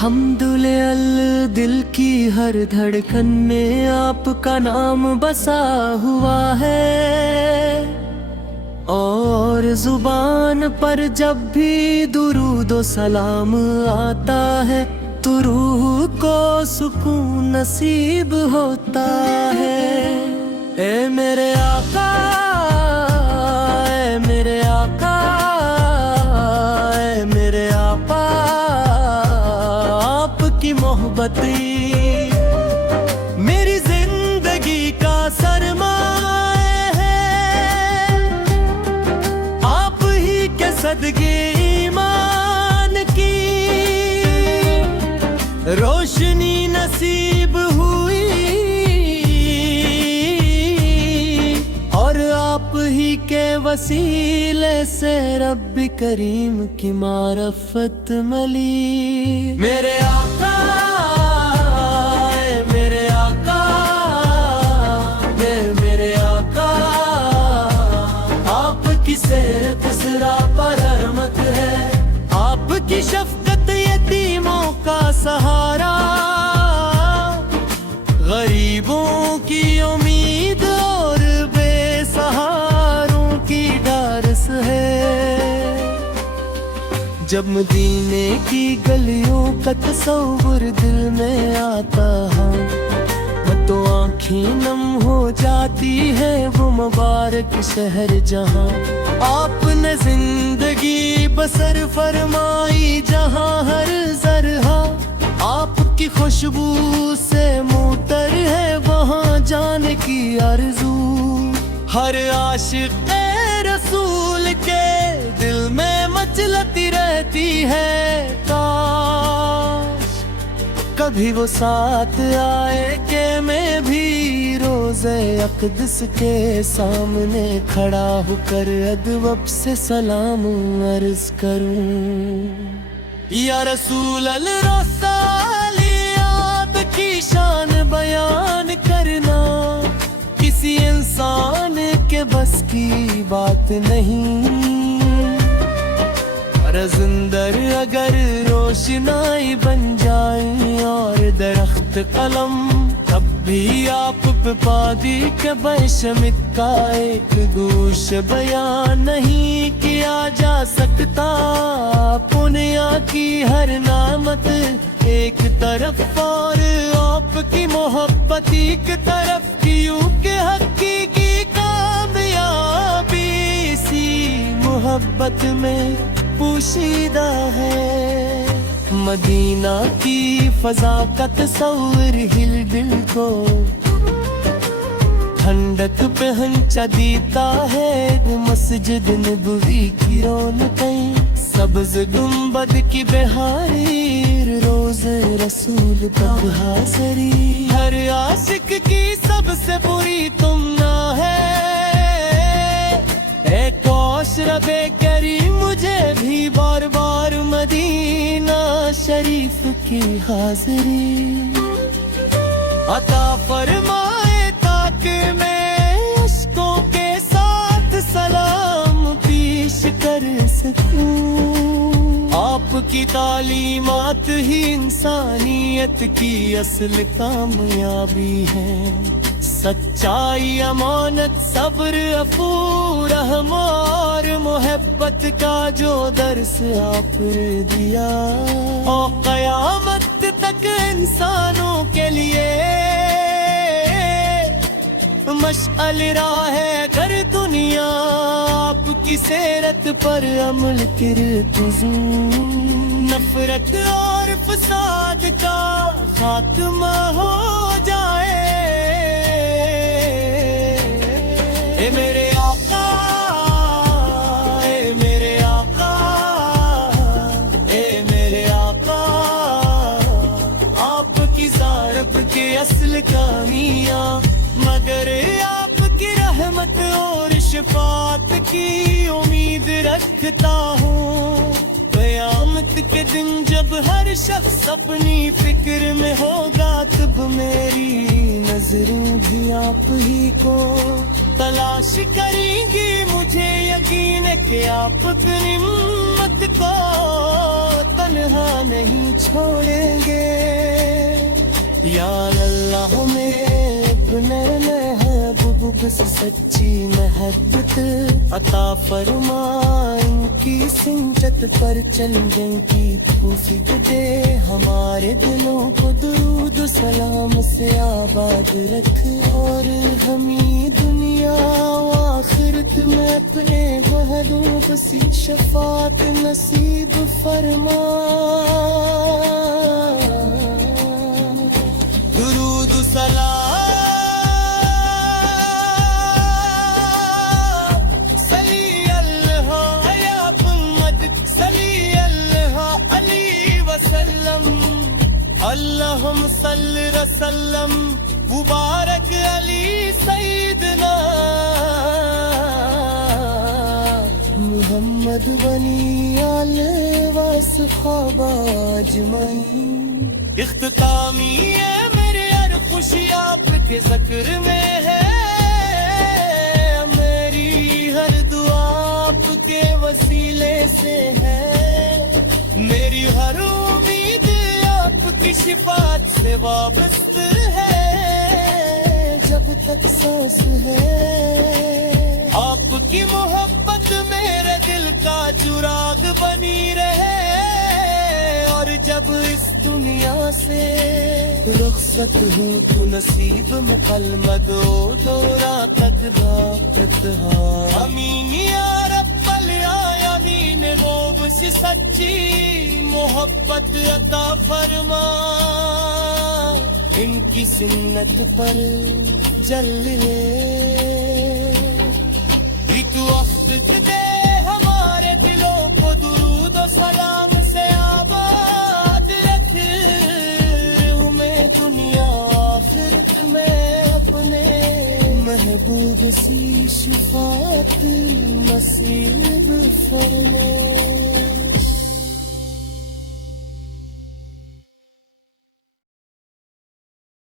हम्दुलिल्लाह दिल की हर धड़कन में आपका नाम बसा हुआ है, और जुबान पर जब भी दुरूद व सलाम आता है तो रूह को सुकून नसीब होता है। ए मेरे आका, ए मेरे आका, ए मेरे आपा, आपकी मोहब्बत मेरी जिंदगी का सरमाया है। आप ही के सदके ईमान की रोशनी नसीब हुई, और आप ही के वसीले से रब्बी करीम की मारफत मिली। मेरे आका, मेरे आका, मेरे आका, आपकी सेहत सिरा पर रहमत है, आपकी शफकत यतीमों का सहारा, गरीबों की उम्मीद और बेसहारों की डारस है। जब मदीने की गलियों का तस्वुर दिल में आता है तो आँखें नम हो जाती है वो मुबारक शहर जहाँ आपने जिंदगी बसर फरमाई, जहाँ हर जरहा आपकी खुशबू से मुतर है वहाँ जाने की आरज़ू। हर आशिक़ रसूल के दिल में मचलती रहती है, काश कभी वो साथ आए कि मैं भी रोज़े अक़दस के सामने खड़ा होकर अदब से सलाम अर्ज़ करूं। या रसूल अल्लाह की शान बयान करना किसी इंसान के बस की बात नहीं, रज़ंदर अगर रोशनाई बन जाए और दरख्त कलम, तब भी आप पे पादी के बशमित का एक गोश बयान नहीं किया जा सकता। पुनिया की हर नामत एक तरफ और आपकी मोहब्बत एक तरफ, क्यों के हकीकी कामयाबी इसी मोहब्बत में पोशीदा है। मदीना की फजा का तस्वीर हिल दिल को ठंडक पहुंचा देता है, मस्जिद नबवी की रौनकें सब्ज गुंबद की बहार, रोज रसूल तब हाज़री। हर आशिक की सबसे बुरी तुम ना है, ए कौश रबे करीम मुझे भी बार बार मदीना शरीफ की हाज़री अता फरमाए, ताकि मैं अश्कों के साथ सलाम पेश कर सकूं। आपकी तालीमात ही इंसानियत की असल कामयाबी है, सच्चाई अमानत सब्र अफू रहम और मोहब्बत का जो दर्स आपने दिया, और क़यामत तक इंसानों के लिए मशअल राह है कर दुनिया। आपकी सीरत पर अमल कर तुझू, नफरत और फसाद का खात्मा हो जाए। ए मेरे आका, ए मेरे आका, ए मेरे आका, आपकी ज़ारब के असल कामियाँ, मगर आपकी रहमत और शफात की उम्मीद रखता हूँ। क़यामत के दिन जब हर शख्स अपनी फिक्र में होगा, तब मेरी नजरें भी आप ही को तलाश करेंगी मुझे यकीन है कि आप अपनी उम्मत को तन्हा नहीं छोड़ेंगे। या अल्लाह में अपने महबूब से सच्ची मोहब्बत अता फरमा, इनकी सिंचत पर चंदन की तौफीक दे, हमारे दिलों को दुरूद सलाम से आबाद रख, और हमें दुनिया व आखिरत में अपने महबूब से शफात नसीब फरमा। दुरूद सलाम अल्लाहुम सल्ली वसल्लम मुबारक अली सैयदना मुहम्मद बनी आले व सहाबा अजमईन। इख्तितामी है मेरे हर खुशी आपके ज़िक्र में है, मेरी हर दुआ आपके वसीले से है, मेरी हर उम्मीद आपकी शिफात से वाबस्त है, जब तक सांस है आपकी मोहब्बत मेरे दिल का चुराग बनी रहे, और जब इस दुनिया से रुखसत हूँ तो नसीब में कलमद ओ दौरा तक दात अमीन या रब्बल आलमीन, मोब से सच्ची मोहब्बत अता फरमा, इनकी सुन्नत पर जल्ले तू वक्त दे हमारे दिलों को दुरूद और सलाम से आबाद रख, हमें दुनिया आखिरत में अपने महबूब सी शिफात नसीब फरमा।